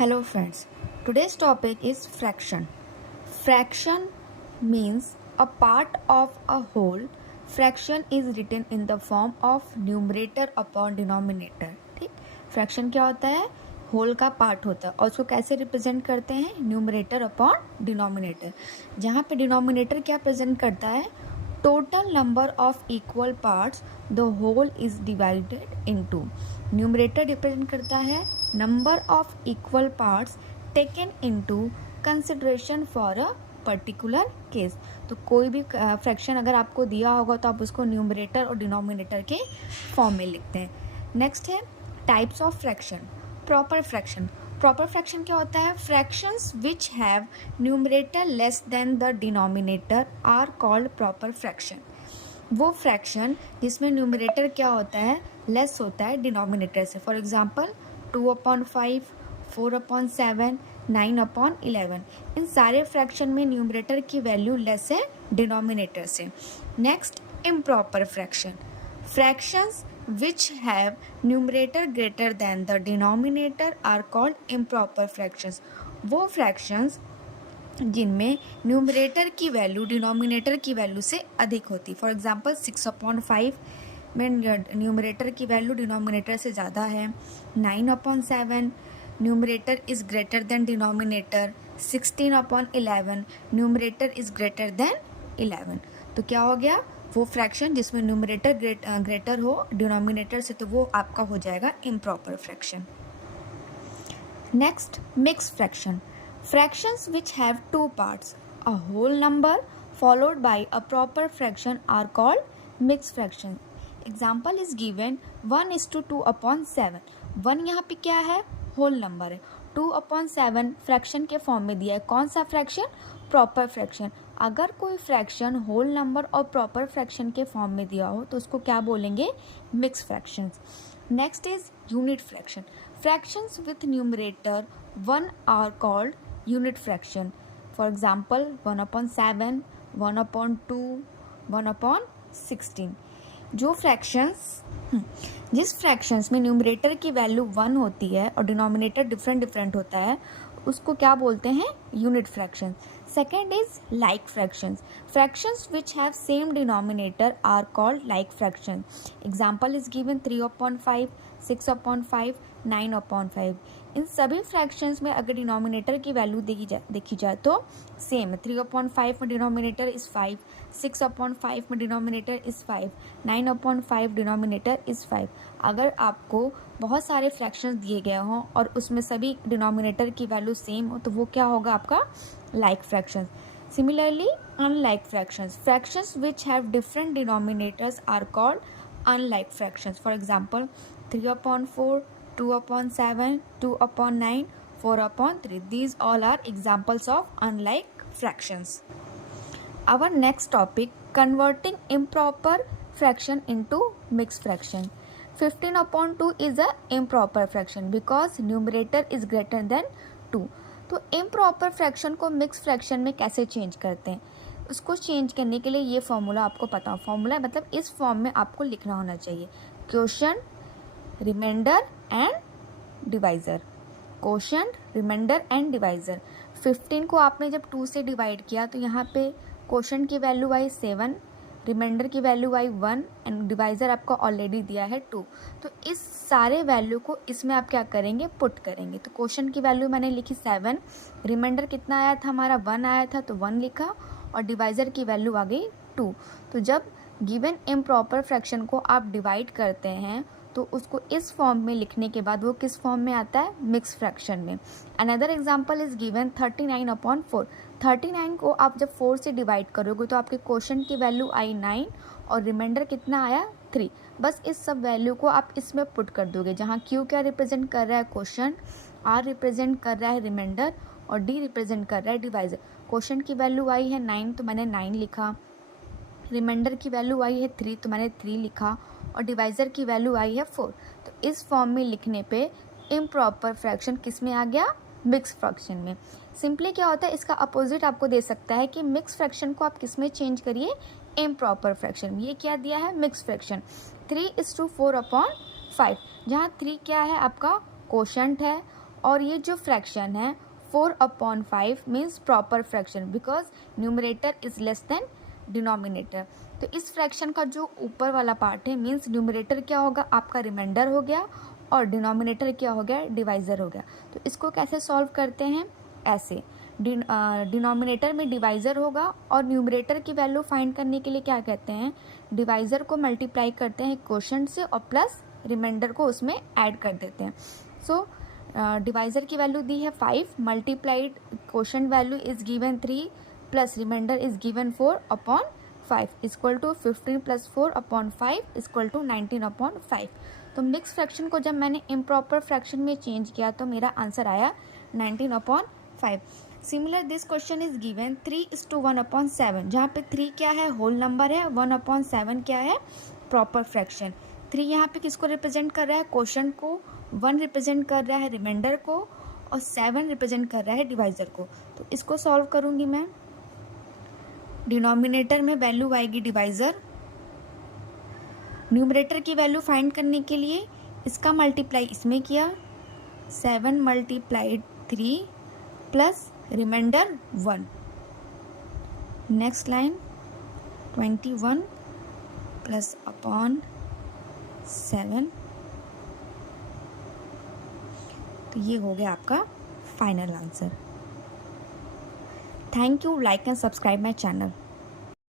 Hello friends, today's topic is fraction. Fraction means a part of a whole. Fraction is written in the form of numerator upon denominator. ठीक, fraction क्या होता है? Whole का part होता है और उसको कैसे रिप्रेजेंट करते हैं? न्यूमरेटर अपॉन डिनोमिनेटर, जहाँ पे डिनोमिनेटर क्या प्रेजेंट करता है? Total number of equal parts the whole is divided into. Numerator represent करता है number of equal parts taken into consideration for a particular case. तो कोई भी फ्रैक्शन अगर आपको दिया होगा तो आप उसको न्यूमरेटर और डिनोमिनेटर के फॉर्म में लिखते हैं. नेक्स्ट है types of fraction. Proper fraction. Proper fraction क्या होता है? Fractions which have numerator less than the denominator are called proper fraction. वो फ्रैक्शन जिसमें न्यूमरेटर क्या होता है? लेस होता है डिनोमिनेटर से. For example 2/5, 4/7, 9/11. इन सारे फ्रैक्शन में न्यूमरेटर की वैल्यू लेस है डिनोमिनेटर से. Next, improper fraction. Fractions which have numerator greater than the denominator are called improper fractions. वो fractions जिनमें न्यूमरेटर की वैल्यू डिनोमिनेटर की वैल्यू से अधिक होती. फॉर एग्जांपल 6/5 में न्यूमरेटर की वैल्यू डिनोमिनेटर से ज़्यादा है. 9/7 numerator is greater than denominator. 16/11 numerator is greater than 11. तो क्या हो गया? वो फ्रैक्शन जिसमें न्यूमरेटर ग्रेटर हो डिनोमिनेटर से, तो वो आपका हो जाएगा improper fraction. Next, mix fraction. Fractions which have two parts, a whole number followed by a proper fraction are called mix fraction. Example is given 1:2/7. 1 यहाँ पे क्या है? होल नंबर है. 2/7 फ्रैक्शन के फॉर्म में दिया है. कौन सा फ्रैक्शन? Proper fraction. अगर कोई फ्रैक्शन होल नंबर और प्रॉपर फ्रैक्शन के फॉर्म में दिया हो तो उसको क्या बोलेंगे? Mix fractions. Next is unit fraction. Fractions with numerator 1 are called unit fraction. For example 1/7, 1/2, 1/16. जो फ्रैक्शंस जिस फ्रैक्शंस में न्यूमरेटर की वैल्यू 1 होती है और डिनोमिनेटर डिफरेंट होता है उसको क्या बोलते हैं? Unit fraction. Second is like fractions. Fractions which have same denominator are called like fraction. Example is given 3/5, 6/5, 9/5. इन सभी फ्रैक्शंस में अगर डिनोमिनेटर की वैल्यू देखी जाए तो सेम है. 3/5 में डिनोमिनेटर इज 5, 6/5 में डिनोमिनेटर इज 5, 9/5 डिनोमिनेटर इज 5. अगर आपको बहुत सारे फ्रैक्शंस दिए गए हों और उसमें सभी डिनोमिनेटर की वैल्यू सेम हो तो वो क्या होगा? आपका like fractions. Similarly, unlike fractions. Fractions which have different denominators are called unlike fractions. For example, 3/4, 2/7, 2/9, 4/3. These all are examples of unlike fractions. Our next topic, converting improper fraction into mixed fraction. 15/2 is a improper fraction because numerator is greater than 2. तो improper fraction को mix fraction में कैसे change करते हैं? उसको change करने के लिए ये फॉर्मूला आपको पता हो. फॉर्मूला मतलब इस फॉर्म में आपको लिखना होना चाहिए. Quotient, remainder and divisor. Quotient, remainder and divisor. 15 को आपने जब 2 से डिवाइड किया तो यहाँ पे क्वोशंट की वैल्यू आई 7, रिमाइंडर की वैल्यू आई 1 एंड डिवाइज़र आपको ऑलरेडी दिया है 2. तो इस सारे वैल्यू को इसमें आप क्या करेंगे? पुट करेंगे. तो क्वोशंट की वैल्यू मैंने लिखी 7, रिमाइंडर कितना आया था? हमारा 1 आया था तो 1 लिखा और डिवाइज़र की वैल्यू आ गई 2. तो जब गिवन इम्प्रॉपर फ्रैक्शन को आप डिवाइड करते हैं तो उसको इस फॉर्म में लिखने के बाद वो किस फॉर्म में आता है? मिक्स फ्रैक्शन में. Another example is given 39/4. 39 को आप जब 4 से डिवाइड करोगे तो आपके क्वोशंट की वैल्यू आई 9 और रिमाइंडर कितना आया? 3. बस इस सब वैल्यू को आप इसमें पुट कर दोगे, जहाँ Q क्या रिप्रेजेंट कर रहा है? क्वोशंट. R रिप्रेजेंट कर रहा है रिमाइंडर और D रिप्रेजेंट कर रहा है डिवाइज़र. क्वोशंट की वैल्यू आई है 9 तो मैंने 9 लिखा. रिमाइंडर की वैल्यू आई है 3 तो मैंने 3 लिखा और डिवाइज़र की वैल्यू आई है 4. तो इस फॉर्म में लिखने पे इम्प्रॉपर फ्रैक्शन किस में आ गया? मिक्स फ्रैक्शन में. सिंपली क्या होता है, इसका अपोजिट आपको दे सकता है कि मिक्स फ्रैक्शन को आप किस में चेंज करिए? Improper fraction. ये क्या दिया है? Mix fraction. 3:4/5, जहाँ 3 क्या है? आपका क्वोशंट है और ये जो फ्रैक्शन है 4/5 means proper fraction because numerator is less than denominator. तो इस फ्रैक्शन का जो ऊपर वाला पार्ट है मीन्स न्यूमरेटर क्या होगा आपका रिमाइंडर हो गया और डिनोमिनेटर क्या हो गया डिवाइज़र हो गया। तो इसको कैसे सॉल्व करते हैं, ऐसे डिनोमिनेटर में डिवाइज़र होगा और न्यूमरेटर की वैल्यू फाइंड करने के लिए क्या कहते हैं, डिवाइज़र को मल्टीप्लाई करते हैं क्वोशंट से और प्लस रिमाइंडर को उसमें ऐड कर देते हैं। सो डिवाइज़र की वैल्यू दी है 5 multiplied quotient value is given 3 plus remainder is given 4/5 equal to 15 plus 4/5 equal to 19/5। तो मिक्स फ्रैक्शन को जब मैंने इम्प्रॉपर फ्रैक्शन में चेंज किया तो मेरा आंसर आया 19/5। Similar this question is given 3:1/7 जहाँ पे 3 क्या है होल नंबर है, 1/7 क्या है प्रॉपर फ्रैक्शन। 3 यहाँ पे किसको रिप्रेजेंट कर रहा है, क्वोशंट को, 1 रिप्रेजेंट कर रहा है रिमाइंडर को और 7 रिप्रेजेंट कर रहा है डिवाइज़र को। तो इसको सॉल्व करूँगी मैं, डिनोमिनेटर में वैल्यू आएगी डिवाइज़र, न्यूमरेटर की वैल्यू फाइंड करने के लिए इसका मल्टीप्लाई इसमें किया 7 multiplied 3 plus remainder 1। Next line 21 plus upon 7। तो ये हो गया आपका final answer. Thank you, like and subscribe my channel.